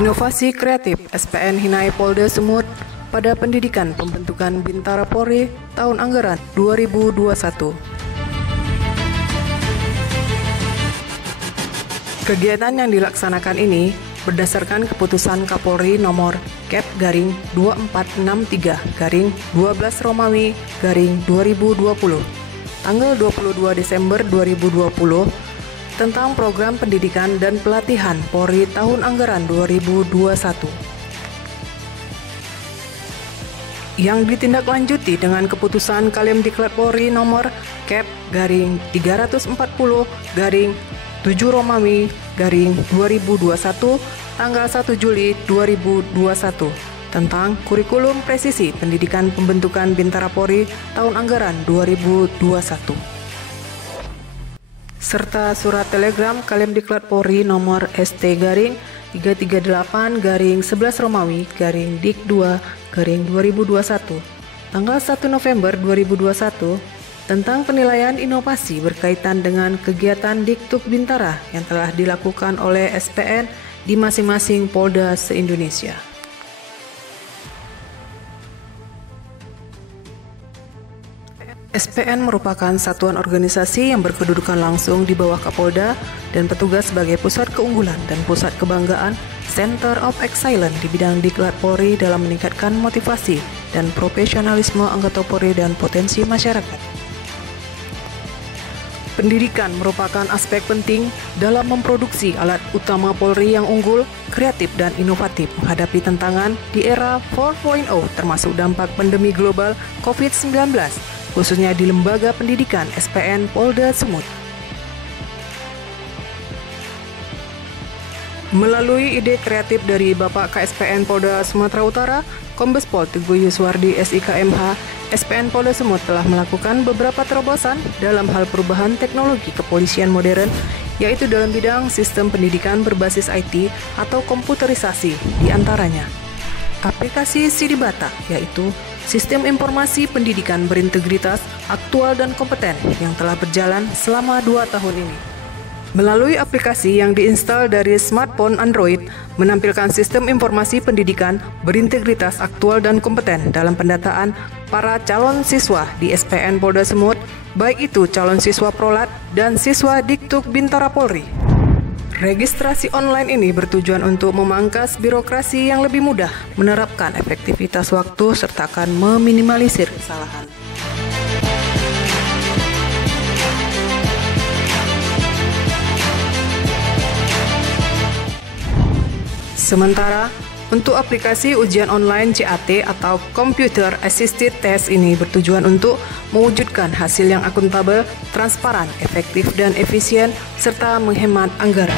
Inovasi kreatif SPN Hinai Polda Sumut pada pendidikan pembentukan Bintara Polri tahun anggaran 2021. Kegiatan yang dilaksanakan ini berdasarkan keputusan Kapolri nomor Kep/2463/12 Romawi -2020 tanggal 22 Desember 2020 tentang program pendidikan dan pelatihan Polri tahun anggaran 2021 yang ditindaklanjuti dengan keputusan Kalemdiklat Polri nomor Kep/340/7 Romawi -2021 tanggal 1 Juli 2021 tentang kurikulum presisi pendidikan pembentukan Bintara Polri tahun anggaran 2021 serta surat telegram Kalemdiklat Polri nomor ST-338-11 Romawi -Dik2-2021 tanggal 1 November 2021 tentang penilaian inovasi berkaitan dengan kegiatan Diktuk Bintara yang telah dilakukan oleh SPN di masing-masing Polda se-Indonesia. SPN merupakan satuan organisasi yang berkedudukan langsung di bawah Kapolda dan petugas sebagai pusat keunggulan dan pusat kebanggaan Center of Excellence di bidang Diklat Polri dalam meningkatkan motivasi dan profesionalisme anggota Polri dan potensi masyarakat. Pendidikan merupakan aspek penting dalam memproduksi alat utama Polri yang unggul, kreatif, dan inovatif menghadapi tantangan di era 4.0 termasuk dampak pandemi global COVID-19, khususnya di Lembaga Pendidikan SPN Polda Sumut. Melalui ide kreatif dari Bapak KSPN Polda Sumatera Utara, Kombes Pol Teguh Yuswardi SIKMH, SPN Polda Sumut telah melakukan beberapa terobosan dalam hal perubahan teknologi kepolisian modern, yaitu dalam bidang sistem pendidikan berbasis IT atau komputerisasi, diantaranya aplikasi Sidibata, yaitu sistem informasi pendidikan berintegritas, aktual, dan kompeten yang telah berjalan selama 2 tahun ini. Melalui aplikasi yang diinstal dari smartphone Android, menampilkan sistem informasi pendidikan berintegritas, aktual, dan kompeten dalam pendataan para calon siswa di SPN Polda Sumut, baik itu calon siswa prolat dan siswa Diktuk Bintara Polri. Registrasi online ini bertujuan untuk memangkas birokrasi yang lebih mudah, menerapkan efektivitas waktu, serta akan meminimalisir kesalahan. Sementara, untuk aplikasi ujian online CAT atau Computer Assisted Test ini bertujuan untuk mewujudkan hasil yang akuntabel, transparan, efektif, dan efisien, serta menghemat anggaran.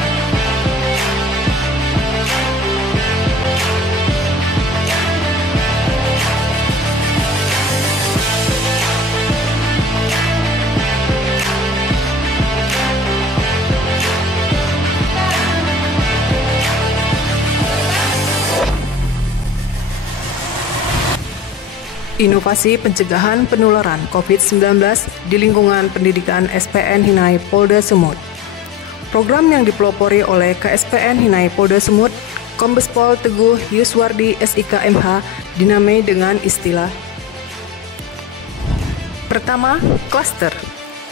Inovasi pencegahan penularan COVID-19 di lingkungan pendidikan SPN Hinai Polda Sumut. Program yang dipelopori oleh KSPN Hinai Polda Sumut, Kombes Pol Teguh Yuswardi SIKMH, dinamai dengan istilah pertama, klaster,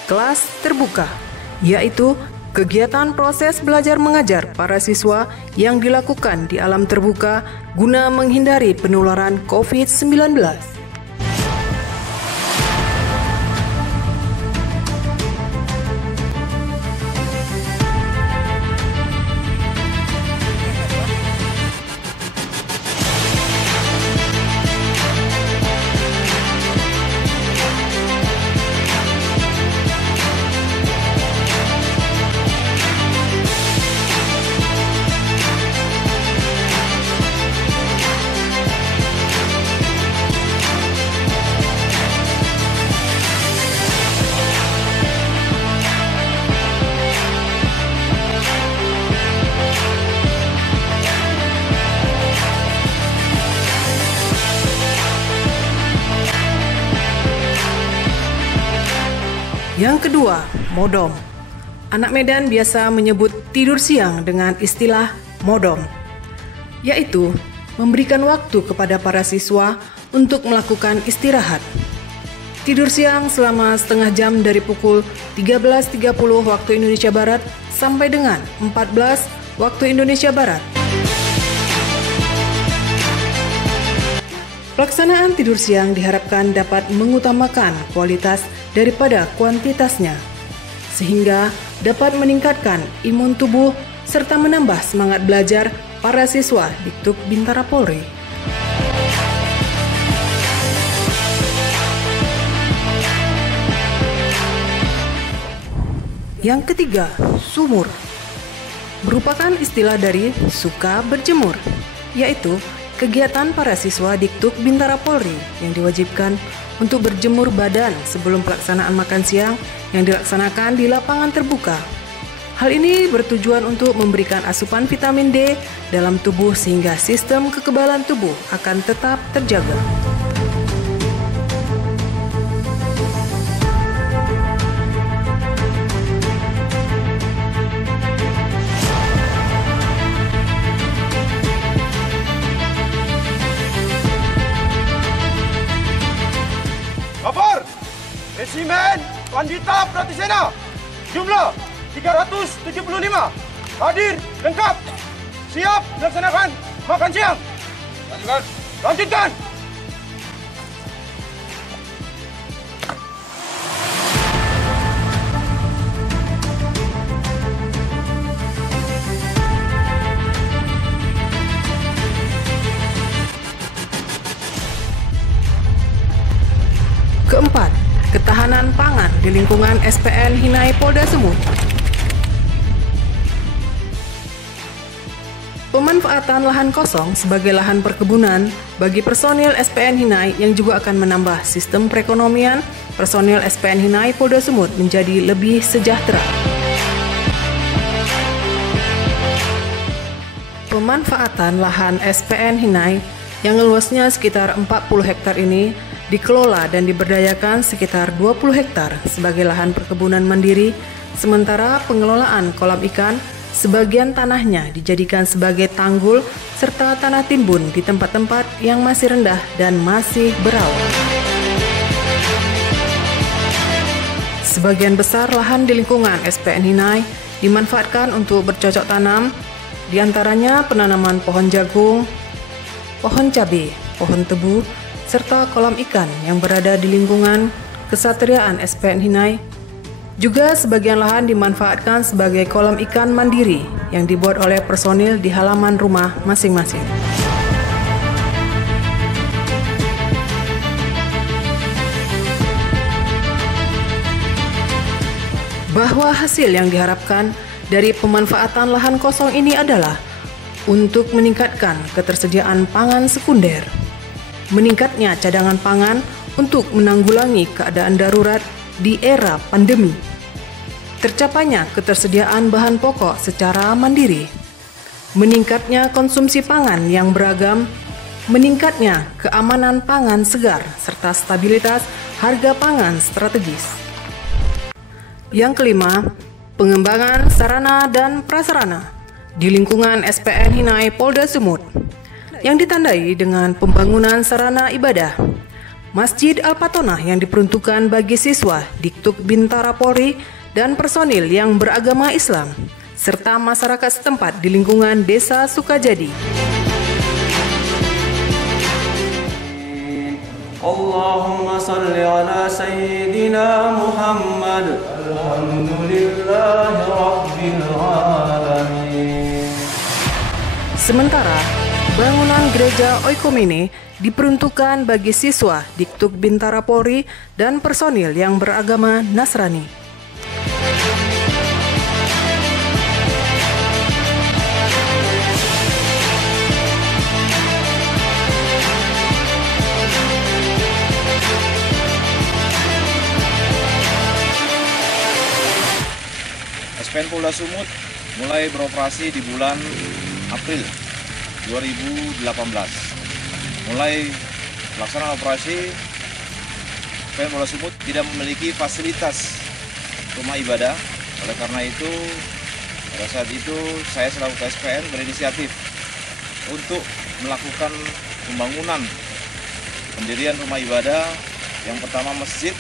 kelas terbuka, yaitu kegiatan proses belajar mengajar para siswa yang dilakukan di alam terbuka guna menghindari penularan COVID-19. Yang kedua, modom. Anak Medan biasa menyebut tidur siang dengan istilah modom. yaitu memberikan waktu kepada para siswa untuk melakukan istirahat. Tidur siang selama setengah jam dari pukul 13.30 waktu Indonesia Barat sampai dengan 14 waktu Indonesia Barat. Pelaksanaan tidur siang diharapkan dapat mengutamakan kualitas daripada kuantitasnya, sehingga dapat meningkatkan imun tubuh serta menambah semangat belajar para siswa Diktuk Bintara Polri. Yang ketiga, sumur. Merupakan istilah dari suka berjemur, yaitu kegiatan para siswa Diktuk Bintara Polri yang diwajibkan untuk berjemur badan sebelum pelaksanaan makan siang yang dilaksanakan di lapangan terbuka. Hal ini bertujuan untuk memberikan asupan vitamin D dalam tubuh sehingga sistem kekebalan tubuh akan tetap terjaga. Lapor! Resimen Pandita Pratisena, jumlah 375, hadir lengkap, siap melaksanakan makan siang. Lanjutkan. Lanjutkan. Keempat, ketahanan pangan di lingkungan SPN Hinai Polda Sumut. Pemanfaatan lahan kosong sebagai lahan perkebunan bagi personil SPN Hinai yang juga akan menambah sistem perekonomian personil SPN Hinai Polda Sumut menjadi lebih sejahtera. Pemanfaatan lahan SPN Hinai yang luasnya sekitar 40 hektar ini dikelola dan diberdayakan sekitar 20 hektar sebagai lahan perkebunan mandiri, sementara pengelolaan kolam ikan sebagian tanahnya dijadikan sebagai tanggul serta tanah timbun di tempat-tempat yang masih rendah dan masih berawa. Sebagian besar lahan di lingkungan SPN Hinai dimanfaatkan untuk bercocok tanam, diantaranya penanaman pohon jagung, pohon cabai, pohon tebu, serta kolam ikan yang berada di lingkungan Kesatriaan SPN Hinai. Juga sebagian lahan dimanfaatkan sebagai kolam ikan mandiri yang dibuat oleh personil di halaman rumah masing-masing. Bahwa hasil yang diharapkan dari pemanfaatan lahan kosong ini adalah untuk meningkatkan ketersediaan pangan sekunder, meningkatnya cadangan pangan untuk menanggulangi keadaan darurat di era pandemi, tercapainya ketersediaan bahan pokok secara mandiri, meningkatnya konsumsi pangan yang beragam, meningkatnya keamanan pangan segar, serta stabilitas harga pangan strategis. Yang kelima, pengembangan sarana dan prasarana di lingkungan SPN Hinai Polda Sumut yang ditandai dengan pembangunan sarana ibadah, Masjid Al-Patonah yang diperuntukkan bagi siswa Diktuk Bintara Polri dan personil yang beragama Islam, serta masyarakat setempat di lingkungan Desa Sukajadi. Allahumma salli ala Sayyidina Muhammad. Alhamdulillahi Rabbil Alamin. Sementara bangunan gereja Oikomene diperuntukkan bagi siswa Diktuk Bintara Polri dan personil yang beragama Nasrani. SPN Polda Sumut mulai beroperasi di bulan April 2018. Mulai pelaksanaan operasi, SPN Polda Sumut tidak memiliki fasilitas rumah ibadah. Oleh karena itu, pada saat itu saya selaku KSPN berinisiatif untuk melakukan pembangunan pendirian rumah ibadah yang pertama masjid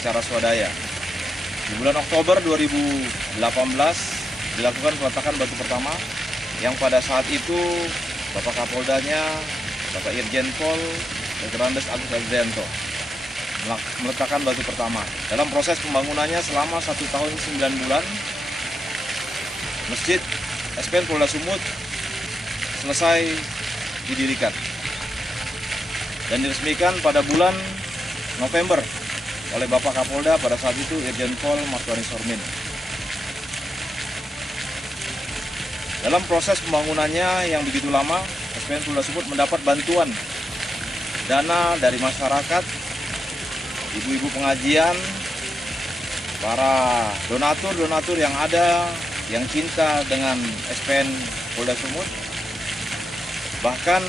secara swadaya. Di bulan Oktober 2018 dilakukan peletakan batu pertama yang pada saat itu Bapak Kapoldanya, Bapak Irjen Pol Dr. Andes Agus Adrianto meletakkan batu pertama. Dalam proses pembangunannya selama 1 tahun 9 bulan, Masjid SPN Polda Sumut selesai didirikan dan diresmikan pada bulan November oleh Bapak Kapolda pada saat itu Irjen Pol Martuani Sormin. Dalam proses pembangunannya yang begitu lama, SPN Polda Sumut mendapat bantuan dana dari masyarakat, ibu-ibu pengajian, para donatur yang ada, yang cinta dengan SPN Polda Sumut, bahkan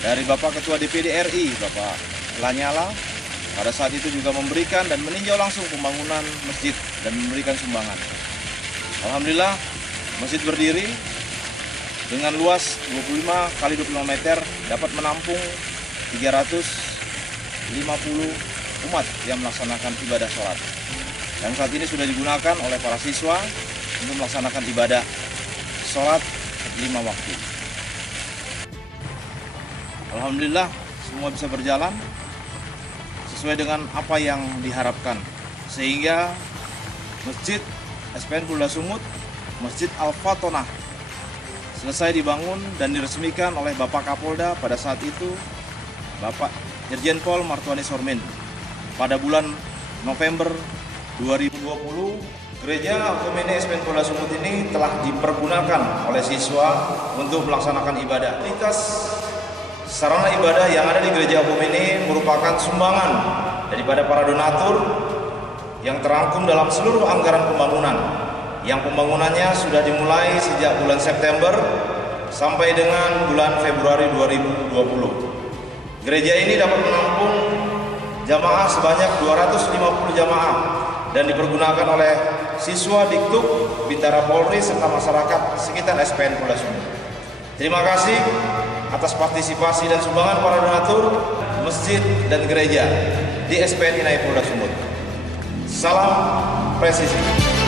dari Bapak Ketua DPD RI, Bapak Lanyala, pada saat itu juga memberikan dan meninjau langsung pembangunan masjid dan memberikan sumbangan. Alhamdulillah, masjid berdiri dengan luas 25 kali 25 meter dapat menampung 350 umat yang melaksanakan ibadah sholat. Dan saat ini sudah digunakan oleh para siswa untuk melaksanakan ibadah sholat 5 waktu. Alhamdulillah semua bisa berjalan sesuai dengan apa yang diharapkan. Sehingga Masjid SPN Polda Sumut, Masjid Al-Fatonah selesai dibangun dan diresmikan oleh Bapak Kapolda pada saat itu, Bapak Irjen Pol Martuani Sormin. Pada bulan November 2020, Gereja Al-Khomeini SPN Polda Sumut ini telah dipergunakan oleh siswa untuk melaksanakan ibadah. Sarana ibadah yang ada di Gereja Al-Khomeini merupakan sumbangan daripada para donatur yang terangkum dalam seluruh anggaran pembangunan. Yang pembangunannya sudah dimulai sejak bulan September sampai dengan bulan Februari 2020. Gereja ini dapat menampung jamaah sebanyak 250 jamaah dan dipergunakan oleh siswa Diktuk, Bintara Polri, serta masyarakat sekitar SPN Polda Sumut. Terima kasih atas partisipasi dan sumbangan para donatur, masjid dan gereja di SPN Inai Polda Sumut. Salam presisi.